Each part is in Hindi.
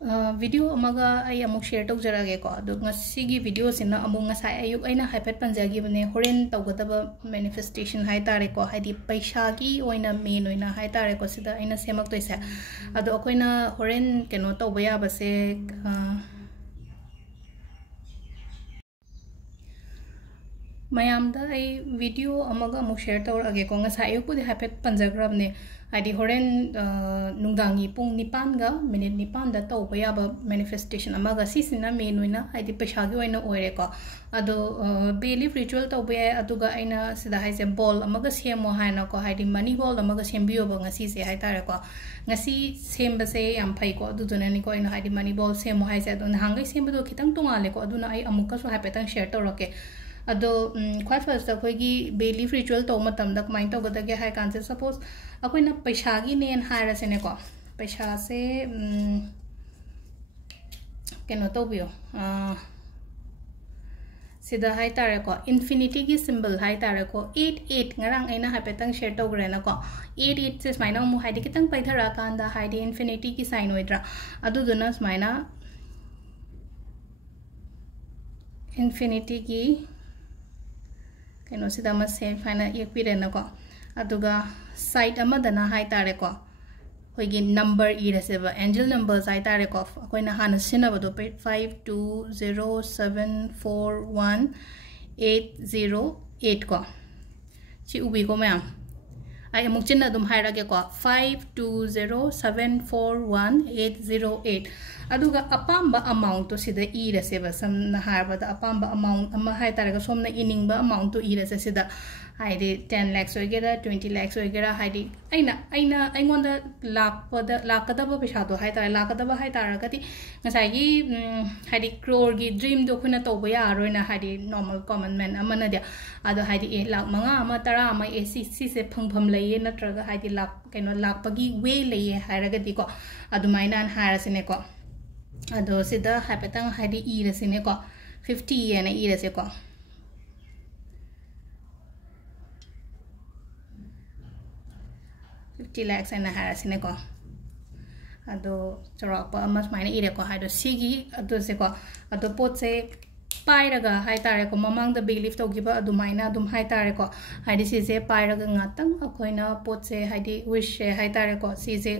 video amaga ay amuk share tawjarage ko adu ngasigi video sina amuk ngasai ayuk aina haipet panjagi bane horen tawgadaba manifestation hai tare ko haidi paisa gi oina main oina hai tare ko sida aina semak toisa adu akoina horen keno tawba ya base mayamda ay video amaga amuk share tawrage ko ngasai ayuk pudi haipet panjagrabne Adi horen nungdangi pung nipan ga minute nipan da tau baya ba manifestation amaga sisina menuina adi pesagi oina oire ko ado Bayleaf ritual tau baya aduga aina sida haise ball amaga semo haina ko haidi money ball amaga sembio ba ngasi se hai tare ko ngasi semba se yam phai ko adu duna ni ko aina haidi money ball semo haise adu hangai semba do kitang tungale ko aduna ai amuka so hapetang share tawrake ado quite first akoigi Bayleaf ritual to matam da kmain to gada ge hai kanse suppose akoina paisa gi nen haira sene ko paisa se keno to bio sida hai tare ko infinity gi symbol hai tare ko 88 ngarang aina hapetang share to grena ko 88 se smaina mu haidi kitang paithara kanda haidi infinity gi sign oidra adu duna smaina infinity gi keno sida ma se faina yekpirena ko aduga site amadana hai tare ko hoigi number ireseba angel numbers hai tare ko akoina hana sinabado 5207418808 ko chi ubi ko mayam ai amuk chinna dum hairage ko 5207418808 aduga apamba amount to sida ireseba samna harbada apamba amount ama hai tare ko somna iningba amount to irese sida haidi 10 lakhs oigera 20 lakhs oigera haidi aina aingonda lakadaba pesa do hai tare lakadaba hai tare gati ngasai gi haidi crore gi dream do khuna toba ya roina haidi normal common man amana dia ado haidi 1 lakh manga ama tara ama ac se phangpham leye natraga haidi lakh kaino lakpagi we leye hairagati ko adumaina an hairasine ko ado sida hapetang haidi irasine ko 50 ena irase ko 50 lakhs and a harasine ko ado chorapa amas maina ire ko haido sigi ado se ko ado pot se pairaga hai tare ko mamang da Bayleaf to giba adu maina dum hai tare ko haidi si se pairaga ngatang akoina pot se haidi wish hai tare ko si se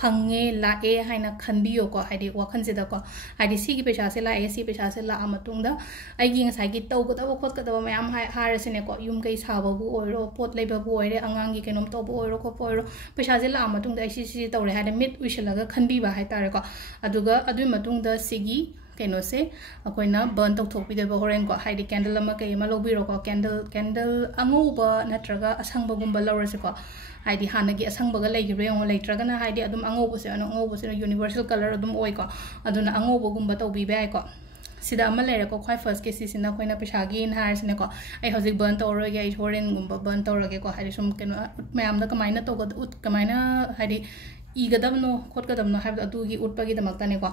phange la e haina khanbiyo ko haidi wakhan sida ko haidi sigi pesa se la e si pesa se la amatungda aigi ngasai gi tau ko da khot ka da mayam harasine ko yum kai sabu oiro pot leiba bu oire angangi kenom to bu oiro ko poiro pesa se la amatungda ai si tawre haide mit wishalaga khanbi ba hai tare ko aduga adui matungda sigi keno se akoina burn tok thok bide ba horen ko haidi candle ama kai ma lobiro ko candle angoba natraga asangba gumba lawrase ko haidi hanagi asangbaga leigire ngo leitragana haidi adum angobo se universal color adum oi ko aduna angobo gumba tawbi bai ko sida ama lere ko khoi first case sina koina pesagi in hires ne ko ai hojik burn tawroge ai horen gumba burn tawroge ko haidi sum keno mayam da kamaina to ut kamaina haidi igadabno khotgadabno haibda atugi utpagi damakta ne ko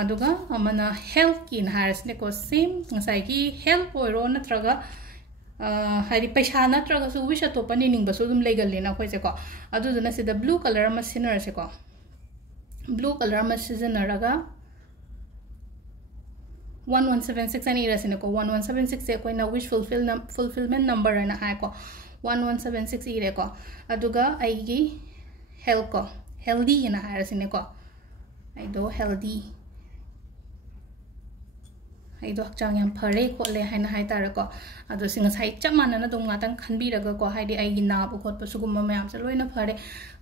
aduga amana health kin hires ne ko same ngasai ki health oiro natraga haidi paisa natraga su wish to pani ningba su dum legal lena khoi se ko aduduna sida blue color ma sinner se ko blue color ma seasonaraga 1176 ani rasine ko 1176 se koina wish fulfillment number ana ha ko 1176 ire ko aduga aigi health ko healthy ina ha rasine ko aido healthy aido hakchang yam phare ko le haina hai tare ko ado singa sai chamana na dum ngatang khanbi raga ko haidi aigi na bu khot pasugum mayam se loina phare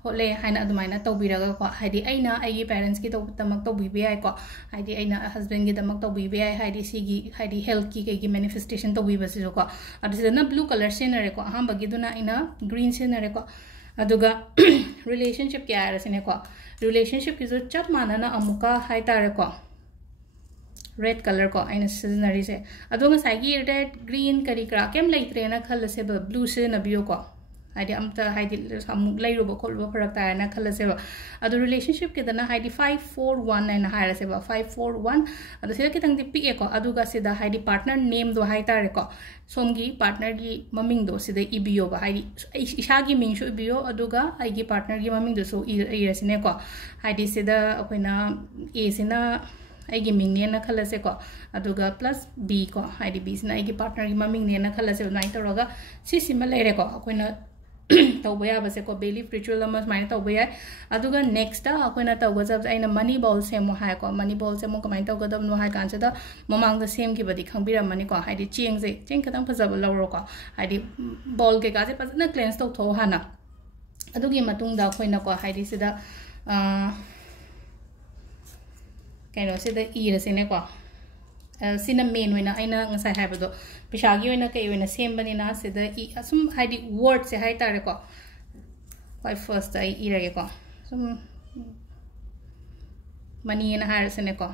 hole haina adumaina tawbi raga ko haidi aina aigi parents ki to tamak to bi ai ko haidi aina husband gi tamak to bi ai haidi sigi haidi health ki manifestation to bi basi ko ado sina blue color scenery ko aham bagi duna ina green scenery ko aduga relationship ki ara sine ko relationship ki jo chap manana amuka hai tare ko red color ko aina seasonary se adonga sagi red green kari kra kem leitre na khal se blue se na bio ko हाइदि अमता हाइदि अमुक लैरुब खोलुब फरक तायना खलसेबा अदु रिलेशनशिप के दना हाइदि 541 हैना हायरसेबा 541 अदु सिदा कितंग दि पिएको अदुगा सिदा हाइदि पार्टनर नेम दो हाइतारेको सोमगी पार्टनर की ममिंग दो सिदा इबियो बा हाइदि इसागी मिंग सु इबियो अदुगा आइगी पार्टनर की ममिंग दो सो इरसिनेको हाइदि सिदा अखोइना ए सिना आइगी मिंग नेना खलसेको अदुगा प्लस बी को हाइदि बी सिना आइगी पार्टनर की ममिंग नेना खलसे नाइ तरोगा सिसिमा लेरेको अखोइना तौबया बसे को बेलीफ रिचुअल अमा माइना तौबया अदुगा नेक्स्ट अखोइना तौगजब आइना मनी बॉल सेमो हाय को मनी बॉल सेमो कमाइन तौगदब नो हाय कांसदा ममांग द सेम की बदी खंबिरमनी को हाइदि चेंग खतंग फजब लौरो को हाइदि बॉल के गाजे फजना क्लेंस तौ थो हाना अदुगी मतुंग दा अखोइना को हाइदि सिदा कैनो सिदा इरसिने को सिना मेन होइना आइना ngसा हाइबदो पिसागी होइना कई होइना सेमबनिना सिदा इ असुम हाइदि वर्ड से हाइ तारे को क्वाइ फर्स्ट आई इरगे को सुम मनी एना हारसने को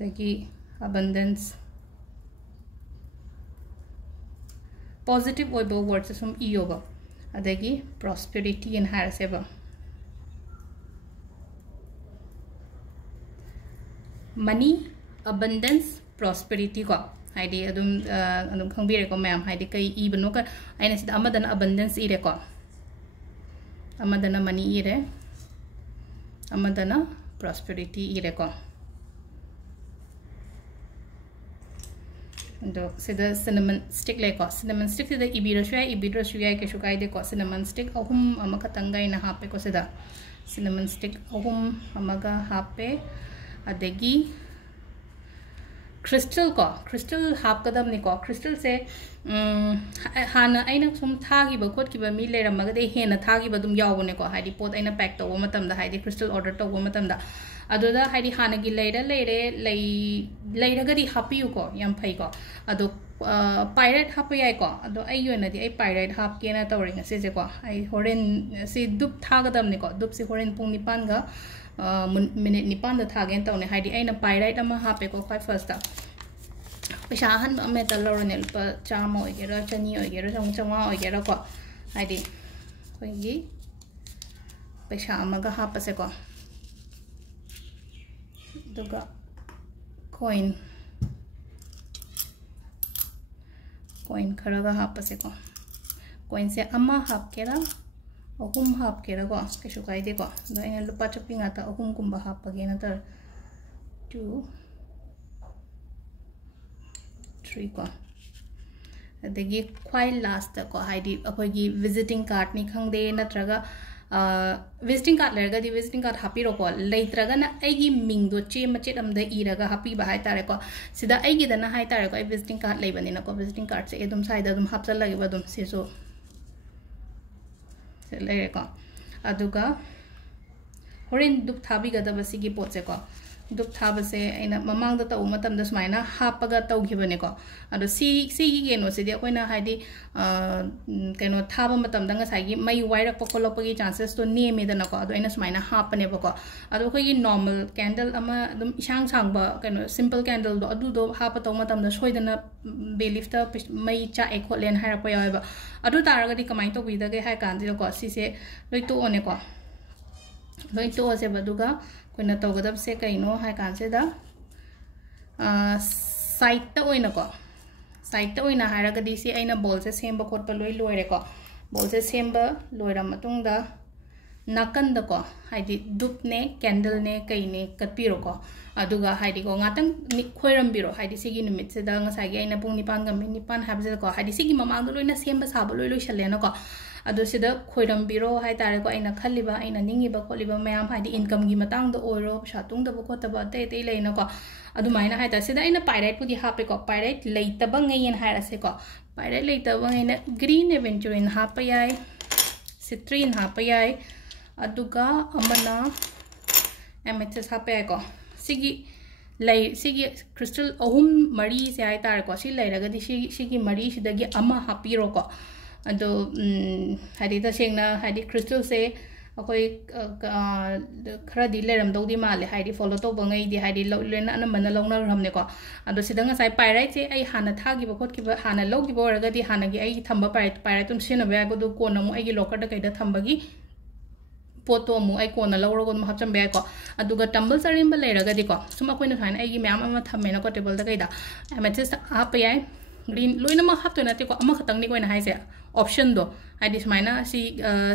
दगी abundance positive oibo words sum iyoba adagi prosperity in haraseba money abundance prosperity ko haidi adum khangbire ko ma'am haidi kai ibno ka aina sida amadana abundance ire ko amadana money ire amadana prosperity ire ko do sida cinnamon stick le ko cinnamon stick sida ibira shuya ke shukai de ko cinnamon stick ahum amaka tangai na hape ko sida cinnamon stick ahum amaga hape adegi crystal hap kadam ni ko crystal se hana aina sum thagi ba khot ki ba mi le ramaga de hena thagi ba dum yaw ne ko haidi pot aina pack to matam da haidi crystal order to matam da adoda haidi hana gi leira gadi happy ko yam phai ko ado pirate happy ai ko ado ai yona di ai pirate hap ke na tawring se je ko ai horen si dup thagadam ni ko dup si horen pung nipan ga minute nipan da thagen tawne haidi ai na pirate ama hape ko khai first ta पैसा हन में तलौरने लुपा चाम ओइगेरा चनी ओइगेरा चंगचंगा ओइगेरा को हाइदि खोइगी पैसा अमगा हापसे को दुगा कोइन खरगा हापसे को कोइन से अमा हापकेरा अहुम हापकेरा को केसु काइदे को दाइना लुपा चपिंगा ता अहुम कुंबा हापगे न तर 2 3 को अदगी क्वाइ लास्ट को हाइदि अखोगी विजिटिंग कार्ड नि खंगदे नत्रगा विजिटिंग कार्ड लेरगा दि विजिटिंग कार्ड हापिरो को लेत्रगा ना एगी मिंग दो चे मचेट अम द इरगा हापी बा हाय तारे को सिदा एगी दना हाय तारे को विजिटिंग कार्ड लेबनि न को विजिटिंग कार्ड से एकदम साइड एकदम हापचल लगे बदम सेसो से लेरे को अदुगा होरेन दुप थाबी गदा बसिगी पोचे को दुप थाबसे आइना ममांग द तौ मतम द स्माइना हापगा तौगिबने को अदो सी गेनो सिदि अखोइना हाइदि केनो थाबा मतम दंगा साइगी मई वाइरक पकोलपगी चांसेस तो नेमेदना को अदो आइना स्माइना हापने बको अदो खोगी नॉर्मल कैंडल अमा दम इसांग सांगबा केनो सिंपल कैंडल दो अदु दो हाप तौ मतम द सोइदना बेलीफ ता मई चा एखोलेन हायरप यायबा अदु तारगदि कमाइ तो बिदगे हाय कांदि को सिसे लोइतो ओने को लोइतो से बदुगा कोइना तौगदब से कइनो हाय कांसे दा साइड ता ओइना को साइड ता ओइना हायरगदि से आइना बॉल से सेमबा खोटपा लोइ लोइरे को बॉल से सेमबा लोइरा मतुंग दा नाकन द को हाइदि दुप ने कैंडल ने कइने कटपिरो को अदुगा हाइदि को ngaतंग खोइरमबिरो हाइदि सिगी निमित से दा ngसागी आइना पुंग निपान गमि निपान हाबजे को हाइदि सिगी ममांग दो लोइना सेमबा साबो लोइ लोइसलेना को अदो सिदा खोइरमबिरो हाय तारे को आइना खल्लिबा आइना निंगिबा खोलिबा मयाम हाइदि इनकम गी मतंग दो ओइरो सातुंग दबो खोतबा ते लेना को अदु माइना हाय ता सिदा आइना पायरेट पुदि हापे को पायरेट लेतबा ngien हायरासे को पायरेट लेतबा ngina ग्रीन एवेंचुरिन हापा याय सिट्रिन हापा याय अदुगा अमना एमेथिस हापे को सिगी क्रिस्टल अहुम मरी से हाय तारे को सि लेरगदि सिगी मरी सिदगी अमा हापिरो को अदो हाइदि तसेंगना हाइदि क्रिस्टल से अखोई खरदी लेरमदौदी माले हाइदि फॉलो तौबंगैदि हाइदि लेना अनमना लौनरमनेको अदो सिदा ngasai पाइराइट से आई हाना थागिबो खोटकिबो हाना लौगिबो ओरगदि हानागी आई थंबा पाइराइट तुम सिनबे आगदु कोन अमु आई लॉकर द कैदा थंबगी पोतो अमु आई कोन लौरगो दम हापचम बेको अदुगा टंबल सरिंबा लेरगदि को सुम अखोइना थाइन आई म्याम अमा थमेना को टेबल द कैदा एमेथिस्ट आप याय ग्रीन लोइनमा हापतो नातेको अमा खतंगनि कोइना हाइसे ऑप्शन दो हाइदि सुमाइना सी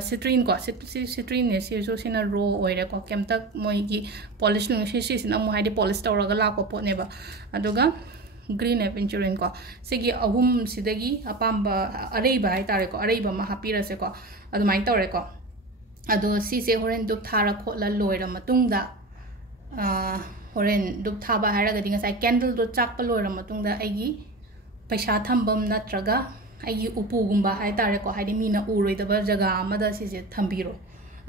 सिट्रिन को सिट्रिन ने सिसो सिना रो ओइरे को केमता मोइगी पॉलिश नु सिना मो हाइदि पॉलिश तौरगा लाको पोनेबा अदुगा ग्रीन एवेंचुरिन को सिगी अहुम सिदगी अपाम्बा अरेबा हाइ तारे को अरेबा मा हापिरसे को अदुमाइन तौरे को अदो सिसे होरेन दुप थारा खोला लोइरा मतुंगदा होरेन दुप थाबा हारगदि ngasai कैंडल दो चाकपा लोइरा मतुंगदा आइगी पैसा थंबम नत्रगा आई उपुगुम्बा हाइ तारे को हाइदि मीना उरोइदबा जगह अमदा सिजे थंबिरो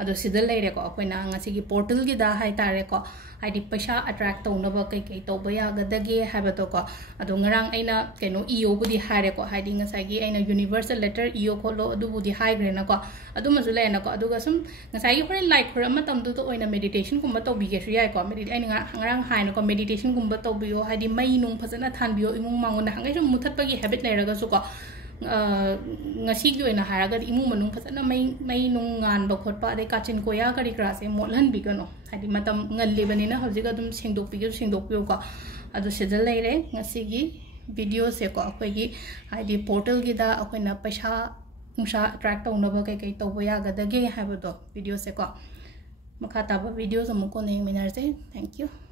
अदो सिदा लेरे को अखोइना ngasiगी पोर्टल गी दा हाइ तारे को हाइदि पैसा अट्रैक्ट तौनबा कई तौबा यागदगे हाइबतो को अदो ngarang aina keno io budi हाइरे को हाइदि ngasagi aina universal letter io खोलो अदु बुदी हाइग्रेना को अदु मजु लेना को अदुगा सम ngasagi होरे लाइक होर अमा तमदु तो ओइना मेडिटेशन कुम्बा तौबिगे सु याइ को मेडिटेशन aina ngarang हाइना को मेडिटेशन कुम्बा तौबियो हाइदि मै नुंग फजना थानबियो इमुंग मांगोना हंgai सु मुथतपगी हैबिट लेरगा सु को ngasi gi oina haraga imu manung phasana mai nung ngan ba khotpa ade kachin koya kari krase molhan bigano hadi matam ngalli banina haujiga dum singdokpiyo ko adu sedal leire ngasi gi video se ko akoi gi hadi portal gi da akoina paisa nungsa attract taunaba kai tawba yaga dage habado video se ko makha taba videos amuko nei minar se thank you